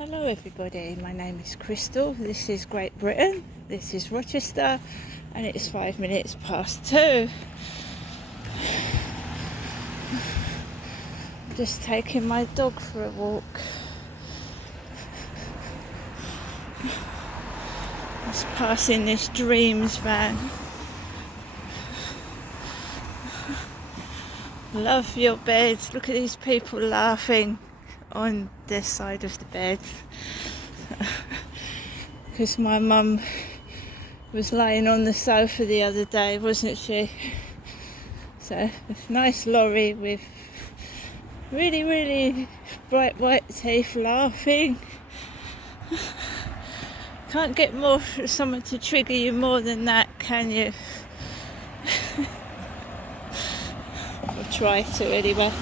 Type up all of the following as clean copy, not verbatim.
Hello everybody, my name is Crystal, this is Great Britain, this is Rochester, and it's 5 minutes past 2. Just taking my dog for a walk. Just passing this Dreams van. Love your beds. Look at these people laughing on this side of the bed. Because my mum was lying on the sofa the other day, wasn't she? So a nice lorry with really bright white teeth laughing. Can't get more someone to trigger you more than that, can you? Or try to anyway.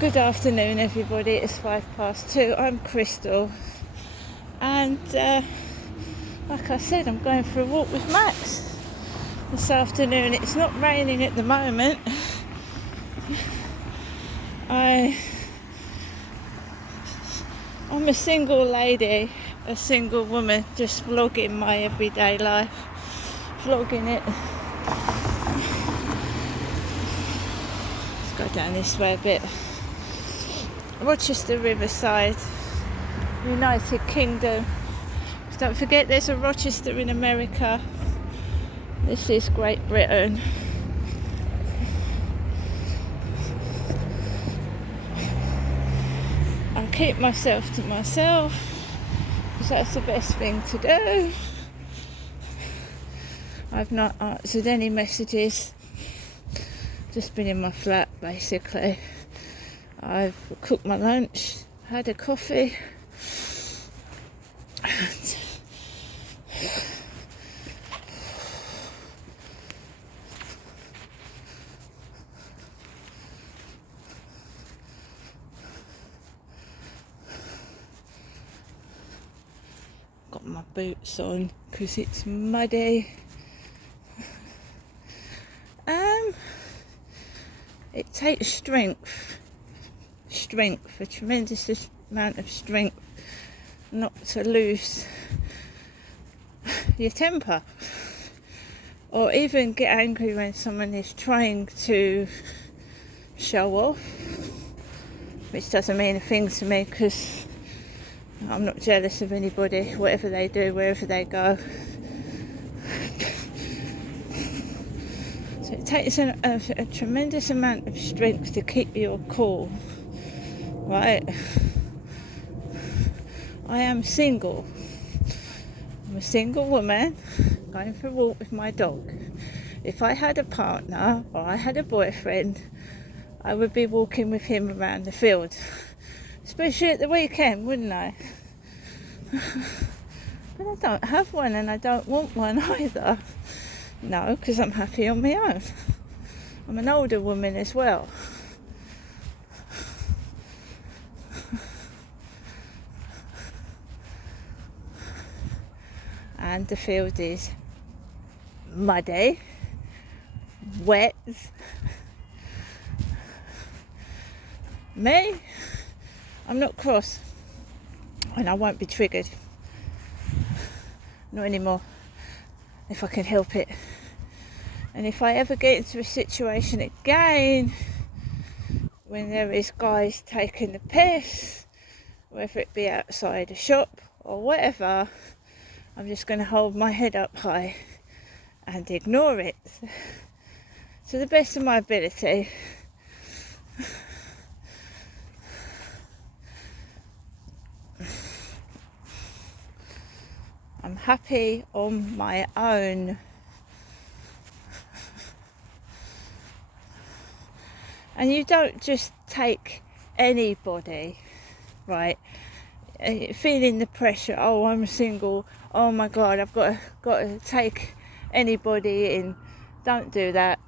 Good afternoon everybody, it's 2:05. I'm Crystal, and like I said, I'm going for a walk with Max this afternoon. It's not raining at the moment. I'm a single lady, a single woman, just vlogging my everyday life, vlogging it. Let's go down this way a bit. Rochester Riverside, United Kingdom. Don't forget there's a Rochester in America. This is Great Britain. I keep myself to myself because that's the best thing to do. I've not answered any messages, just been in my flat basically. I've cooked my lunch, had a coffee, and got my boots on because it's muddy. It takes strength, a tremendous amount of strength not to lose your temper or even get angry when someone is trying to show off, which doesn't mean a thing to me because I'm not jealous of anybody, whatever they do, wherever they go. So it takes a tremendous amount of strength to keep your cool, right? I am single. I'm a single woman going for a walk with my dog. If I had a partner or I had a boyfriend, I would be walking with him around the field, especially at the weekend, wouldn't I? But I don't have one and I don't want one either. No, because I'm happy on my own. I'm an older woman as well. And the field is muddy, wet. Me, I'm not cross, and I won't be triggered. Not anymore, if I can help it. And if I ever get into a situation again when there is guys taking the piss, whether it be outside a shop or whatever, I'm just going to hold my head up high and ignore it to the best of my ability. I'm happy on my own. And you don't just take anybody, right? Feeling the pressure, oh, I'm single, oh my God, I've got to take anybody in. Don't do that.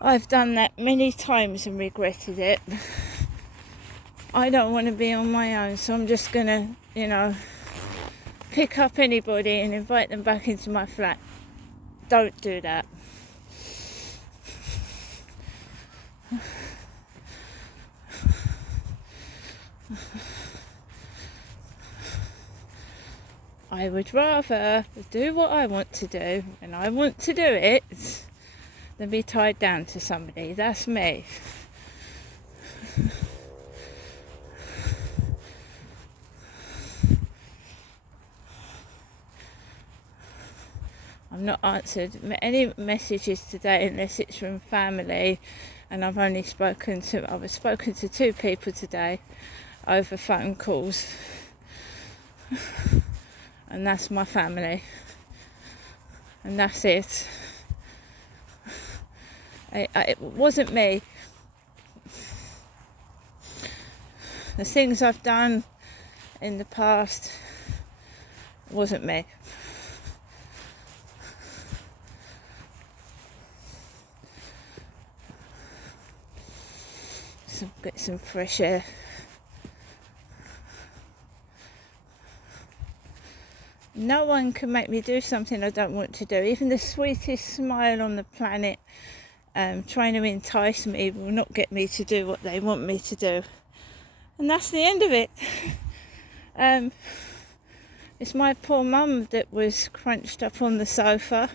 I've done that many times and regretted it. I don't want to be on my own, so I'm just going to, pick up anybody and invite them back into my flat. Don't do that. I would rather do what I want to do and I want to do it than be tied down to somebody. That's me. I've not answered any messages today unless it's from family, and I've spoken to 2 people today over phone calls, and that's my family, and that's it. It wasn't me. The things I've done in the past wasn't me. Get some fresh air. No one can make me do something I don't want to do. Even the sweetest smile on the planet, trying to entice me, will not get me to do what they want me to do. And that's the end of it. It's my poor mum that was crunched up on the sofa.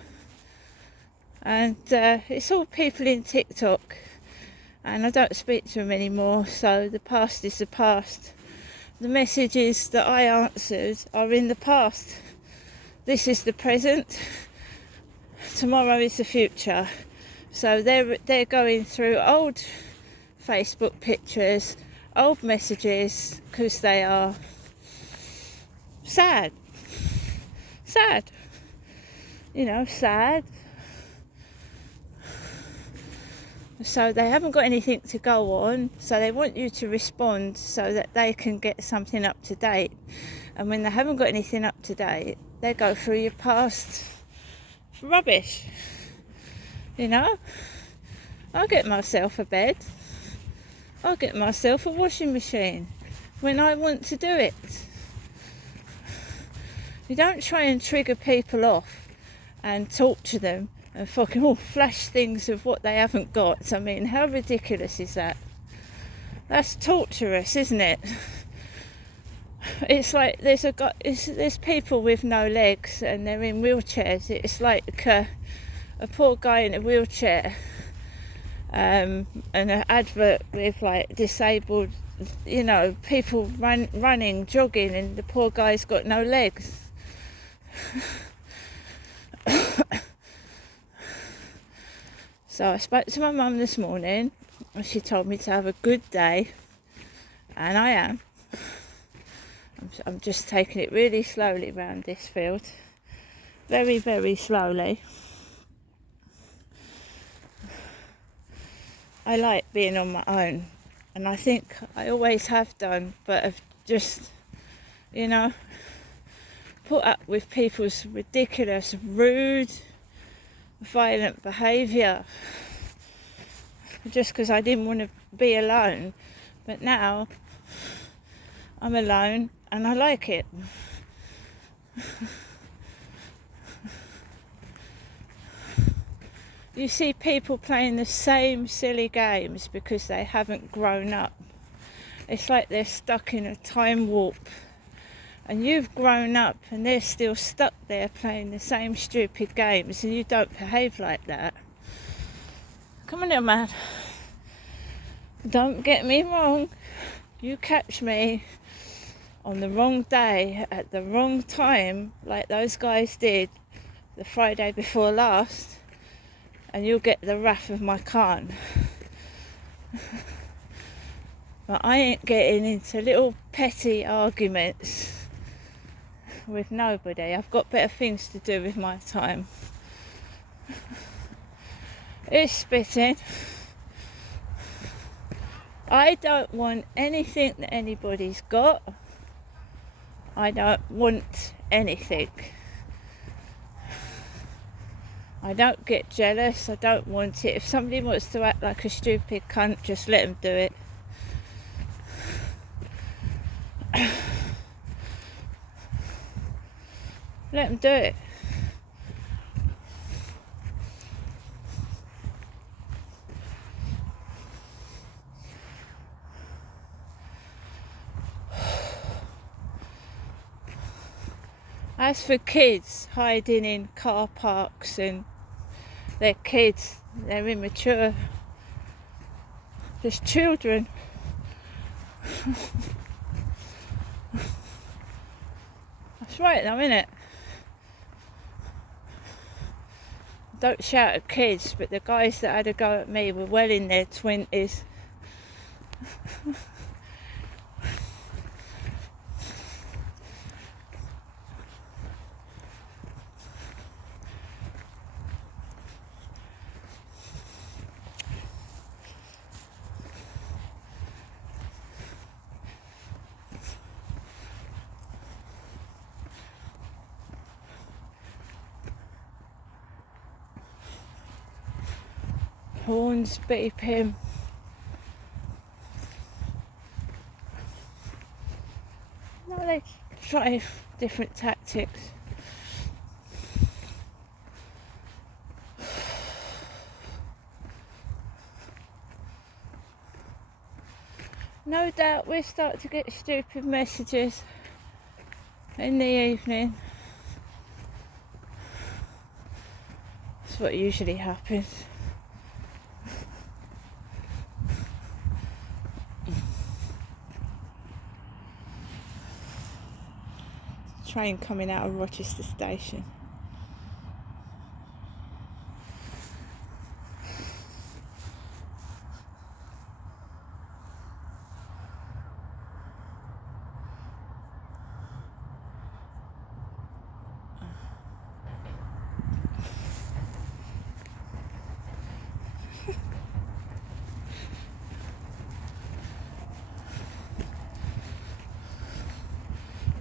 And it's all people in TikTok. And I don't speak to them anymore, so the past is the past. The messages that I answered are in the past. This is the present. Tomorrow is the future. So they're going through old Facebook pictures, old messages, because they are sad. Sad. Sad. So they haven't got anything to go on, so they want you to respond so that they can get something up to date. And when they haven't got anything up to date, they go through your past rubbish. I'll get myself a bed. I'll get myself a washing machine when I want to do it. You don't try and trigger people off and torture them and fucking flash things of what they haven't got. I mean, how ridiculous is that? That's torturous, isn't it? It's like there's people with no legs and they're in wheelchairs. It's like a poor guy in a wheelchair, and an advert with like disabled, people running, jogging, and the poor guy's got no legs. So I spoke to my mum this morning and she told me to have a good day, and I am. I'm just taking it really slowly around this field, very, very slowly. I like being on my own, and I think I always have done, but I've just, put up with people's ridiculous, rude, violent behaviour just because I didn't want to be alone. But now I'm alone and I like it. You see people playing the same silly games because they haven't grown up. It's like they're stuck in a time warp. And you've grown up and they're still stuck there playing the same stupid games, and you don't behave like that. Come on now, man. Don't get me wrong. You catch me on the wrong day at the wrong time, like those guys did the Friday before last, and you'll get the wrath of my Khan. But I ain't getting into little petty arguments with nobody. I've got better things to do with my time. It's spitting. I don't want anything that anybody's got. I don't want anything. I don't get jealous. I don't want it. If somebody wants to act like a stupid cunt, just let them do it. Let them do it. As for kids hiding in car parks, and they're kids, they're immature, just children. That's right though, innit? Don't shout at kids, but the guys that had a go at me were well in their 20s. Horns beeping. No, they try different tactics. No doubt we'll start to get stupid messages in the evening. That's what usually happens. Train coming out of Rochester station.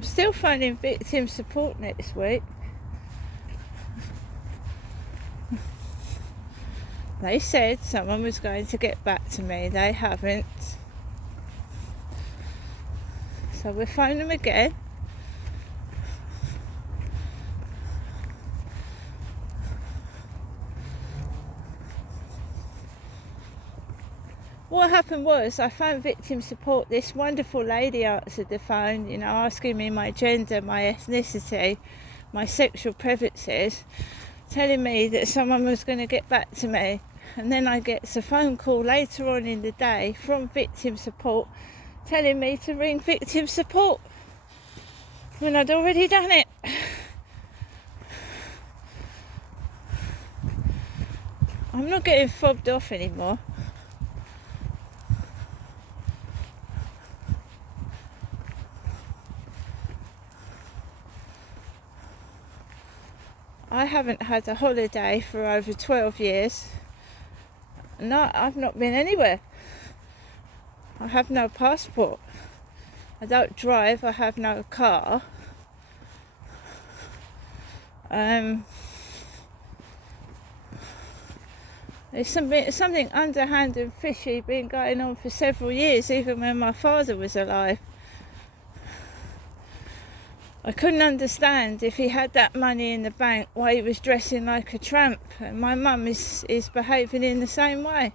Still finding victim support next week. They said someone was going to get back to me. They haven't. So we'll phone them again. What happened was I phoned victim support. This wonderful lady answered the phone, asking me my gender, my ethnicity, my sexual preferences, telling me that someone was going to get back to me. And then I get a phone call later on in the day from victim support telling me to ring victim support when I'd already done it. I'm not getting fobbed off anymore. I haven't had a holiday for over 12 years. No, I've not been anywhere. I have no passport. I don't drive. I have no car. There's something underhand and fishy been going on for several years, even when my father was alive. I couldn't understand, if he had that money in the bank, why he was dressing like a tramp, and my mum is behaving in the same way.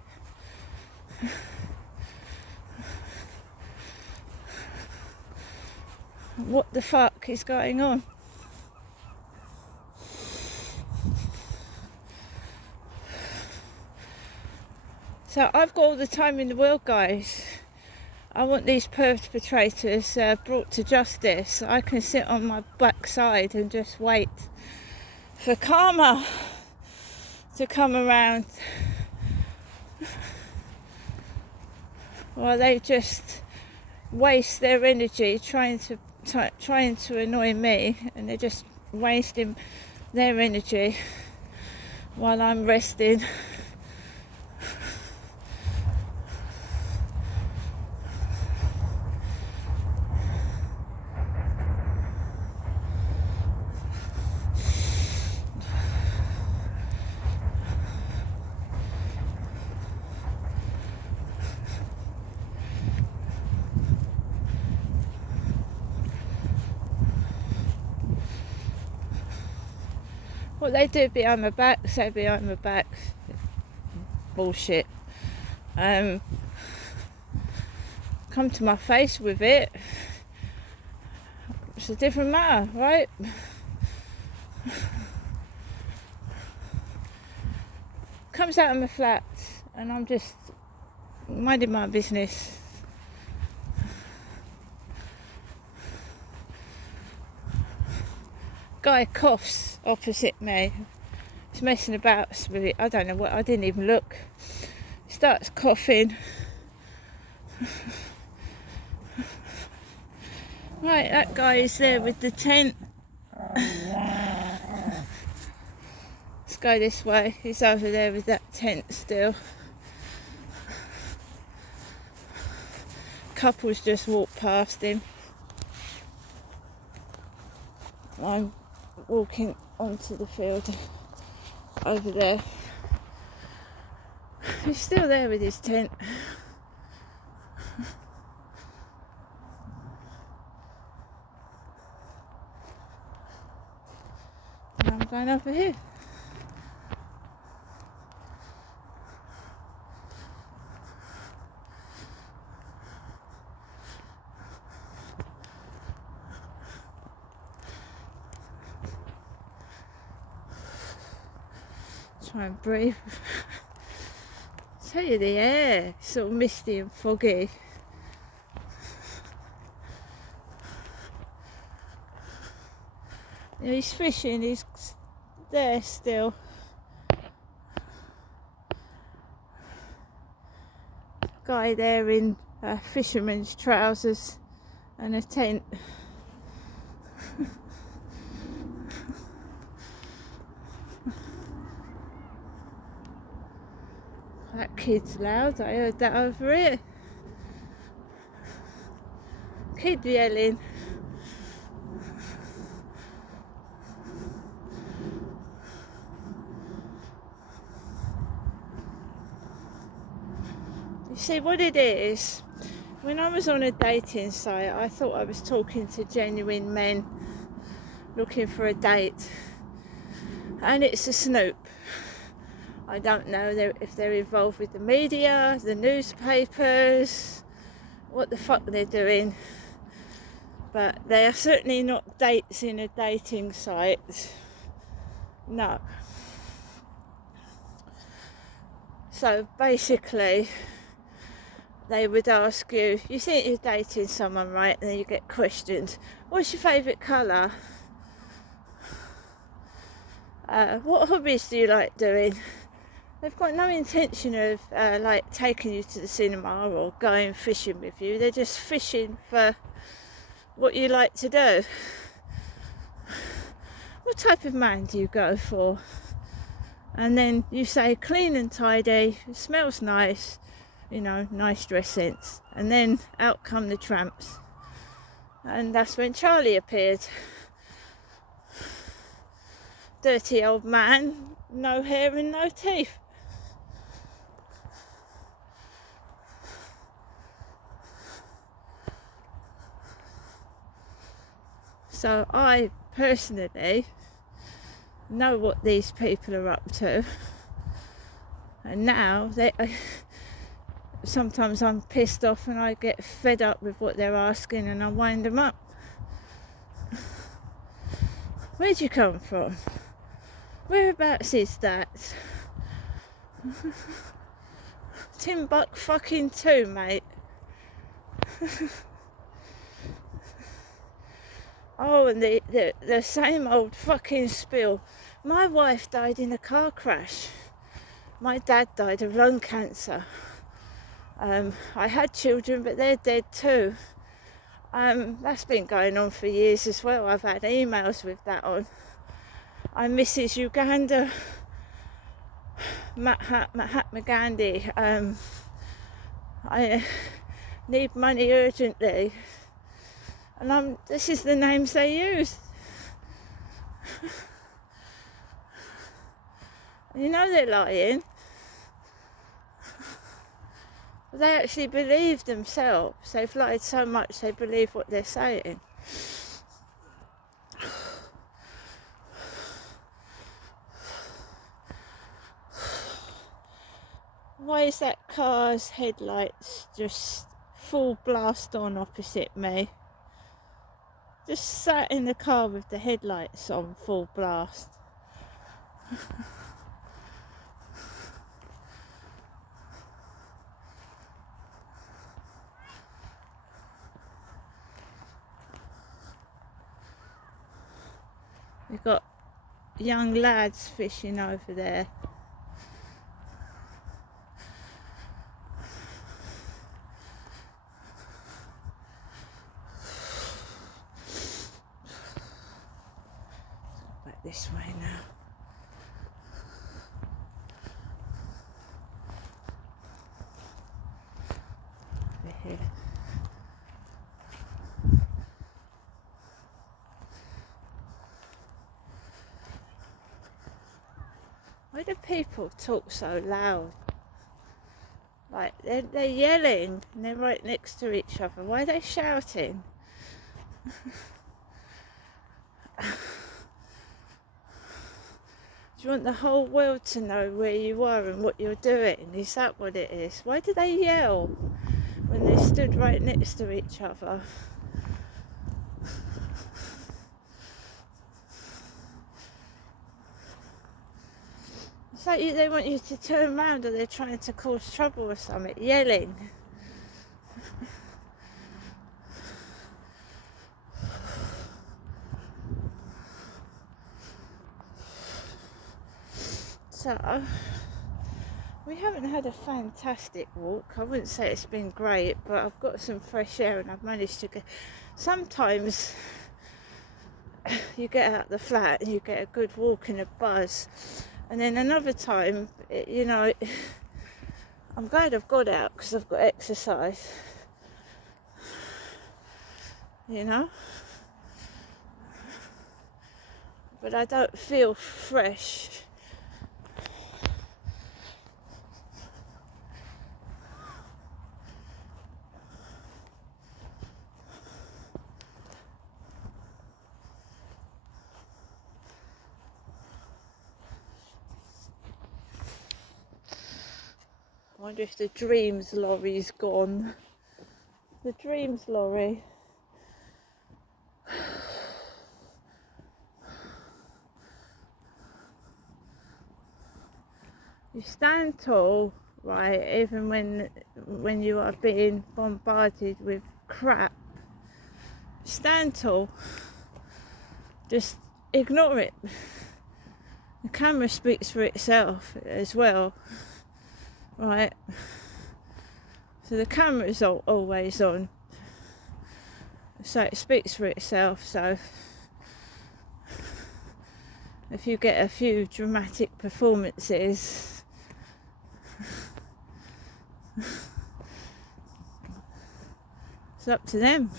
What the fuck is going on? So I've got all the time in the world, guys. I want these perpetrators brought to justice. I can sit on my backside and just wait for karma to come around, while they just waste their energy trying to annoy me, and they're just wasting their energy while I'm resting. What they do behind my back, say behind my back, bullshit. Come to my face with it, it's a different matter, right? Comes out of my flat and I'm just minding my business. Guy coughs opposite me. He's messing about with it. I don't know what, I didn't even look. He starts coughing. Right, that guy is there with the tent. Let's go this way. He's over there with that tent still. Couples just walked past him. I'm walking onto the field over there. He's still there with his tent. And I'm going over here. Try and breathe. Tell you, the air is sort of misty and foggy. Yeah, he's fishing, he's there still. Guy there in fisherman's trousers and a tent. That kid's loud, I heard that over here. Kid yelling. You see what it is? When I was on a dating site, I thought I was talking to genuine men looking for a date. And it's a snoop. I don't know if they're involved with the media, the newspapers, what the fuck they're doing. But they are certainly not dates in a dating site. No. So basically, they would ask you, you think you're dating someone, right? And then you get questioned, what's your favourite colour? What hobbies do you like doing? They've got no intention of like taking you to the cinema or going fishing with you. They're just fishing for what you like to do. What type of man do you go for? And then you say clean and tidy, smells nice, you know, nice dress sense. And then out come the tramps. And that's when Charlie appeared. Dirty old man, no hair and no teeth. So I personally know what these people are up to, and now sometimes I'm pissed off and I get fed up with what they're asking and I wind them up. Where'd you come from? Whereabouts is that? Timbuk fucking 2, mate. Oh, and the same old fucking spill. My wife died in a car crash. My dad died of lung cancer. I had children, but they're dead too. That's been going on for years as well. I've had emails with that on. I'm Mrs. Uganda, Mahatma Gandhi. I need money urgently. And this is the names they use. You know they're lying. They actually believe themselves. They've lied so much they believe what they're saying. Why is that car's headlights just full blast on opposite me? Just sat in the car with the headlights on full blast. We've got young lads fishing over there. Back this way now. Over here. Why do people talk so loud? Like they're yelling and they're right next to each other. Why are they shouting? Do you want the whole world to know where you are and what you're doing? Is that what it is? Why do they yell when they stood right next to each other? It's like they want you to turn around or they're trying to cause trouble or something, yelling. So, we haven't had a fantastic walk. I wouldn't say it's been great, but I've got some fresh air and I've managed to get... Sometimes you get out the flat and you get a good walk and a buzz. And then another time, I'm glad I've got out because I've got exercise. But I don't feel fresh. I wonder if the Dreams lorry's gone. The Dreams lorry. You stand tall, right, even when you are being bombarded with crap. Stand tall. Just ignore it. The camera speaks for itself as well. Right, so the camera is always on, so it speaks for itself. So if you get a few dramatic performances, it's up to them.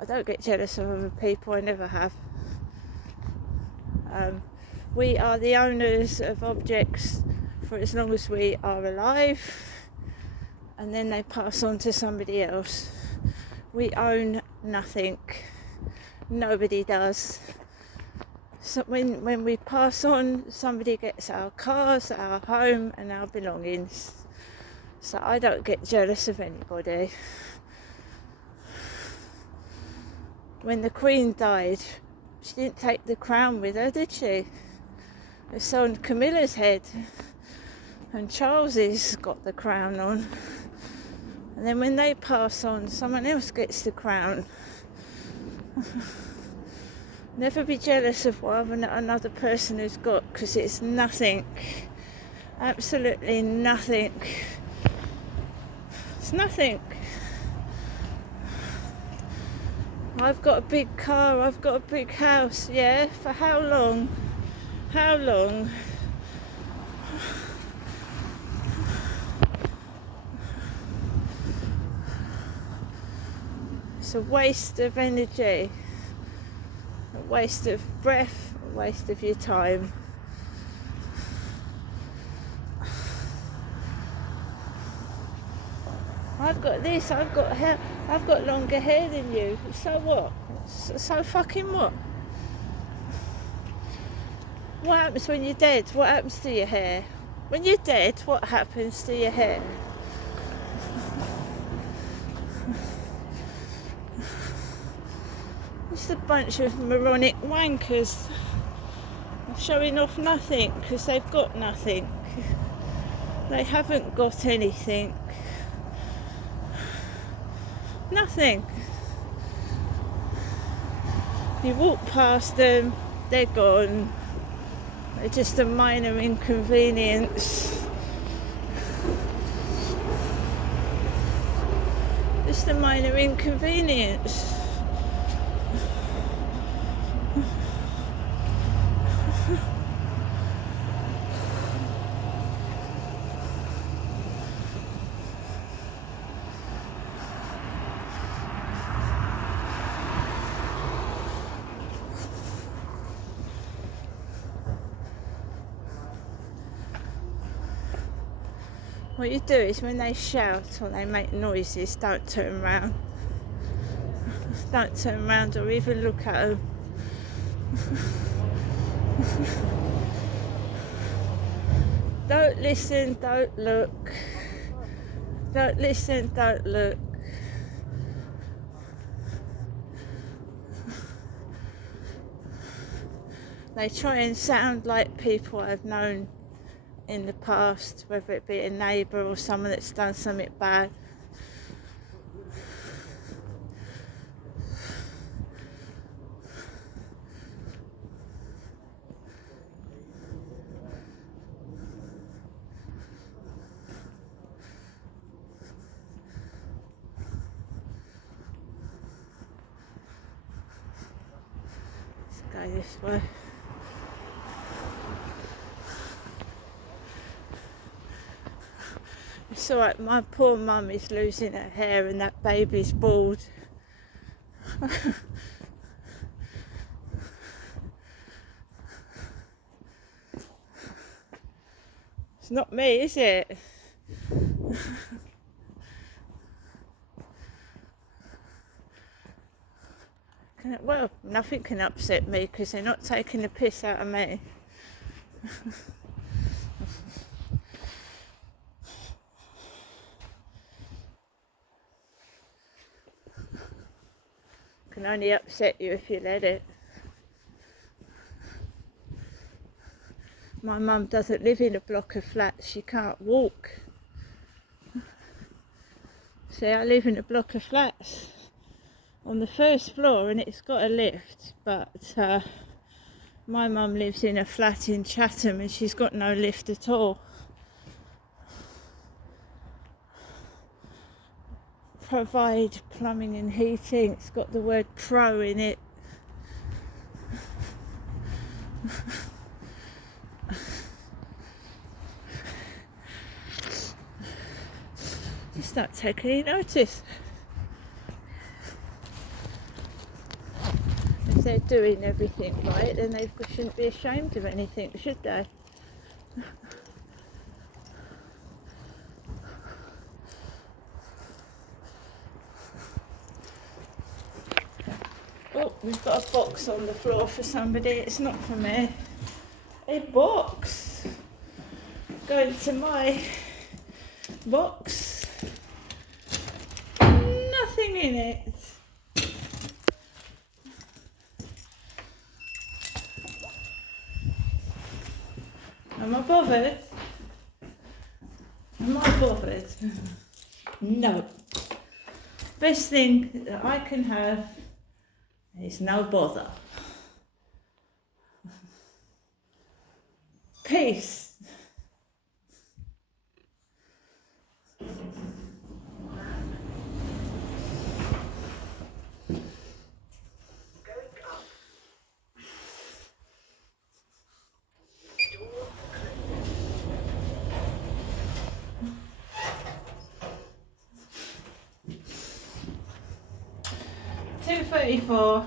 I don't get jealous of other people, I never have. We are the owners of objects for as long as we are alive, and then they pass on to somebody else. We own nothing. Nobody does. So when we pass on, somebody gets our cars, our home and our belongings. So I don't get jealous of anybody. When the Queen died, she didn't take the crown with her, did she? It's on Camilla's head, and Charles's got the crown on. And then when they pass on, someone else gets the crown. Never be jealous of what another person has got, because it's nothing. Absolutely nothing. It's nothing. I've got a big car, I've got a big house, yeah? For how long? How long? It's a waste of energy, a waste of breath, a waste of your time. I've got this, I've got hair, I've got longer hair than you. So what? So fucking what? What happens when you're dead? What happens to your hair? When you're dead, what happens to your hair? Just a bunch of moronic wankers showing off nothing because they've got nothing. They haven't got anything. Nothing. You walk past them, they're gone. They're just a minor inconvenience. Just a minor inconvenience. What you do is when they shout or they make noises, don't turn round. Don't turn round or even look at them. Don't listen, don't look. Don't listen, don't look. They try and sound like people I've known in the past, whether it be a neighbour or someone that's done something bad. Let's go this way. It's alright, my poor mum is losing her hair and that baby's bald. It's not me, is it? Well, nothing can upset me because they're not taking the piss out of me. Can only upset you if you let it. My mum doesn't live in a block of flats, she can't walk. See, I live in a block of flats on the first floor and it's got a lift, but my mum lives in a flat in Chatham and she's got no lift at all. Provide plumbing and heating, it's got the word pro in it. Just don't take any notice. If they're doing everything right, then they shouldn't be ashamed of anything, should they? Oh, we've got a box on the floor for somebody. It's not for me. A box. Going to my box. Nothing in it. Am I bothered? Am I bothered? No. Best thing that I can have is no bother. Peace. $2.34.